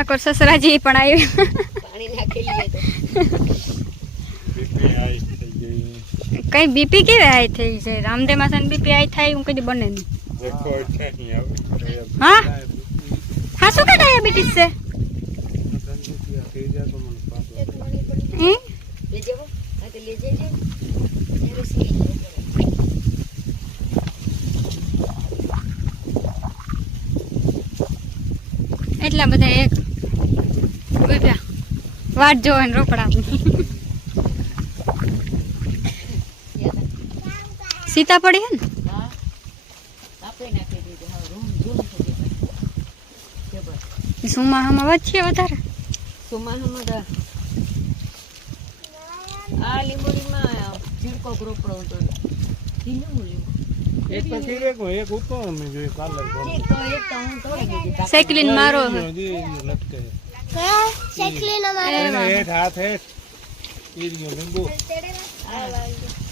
आकर ससरा जी पणाई पानी नाखे लिए बीपी आई थई कई बीपी के आई थई जे रामदे मासन बीपी आई थई उ कदी बने नी देखो अच्छे नहीं आवे हां हासो का डायबिटीज से हम्म ले जाओ आते ले जाइए ले लो सी એટલા બધા એક વાત જો રોકડા સીતા પડી હે ને સુમાહામાં છે વધારે સુમાહામાં આ લીંબુ લીમાં ચીરકો ગ્રોપડો હતો લીંબુ લીંબુ एक तो सीधे को एक ऊपर में जो काल लग रहा है तो दियो दियो वारे वारे वारे। एक टाउन तो साइक्लिन मारो जी लटके क्या साइक्लिन मारो ये हाथ है ये लिंबू तेरे हाथ आ लाल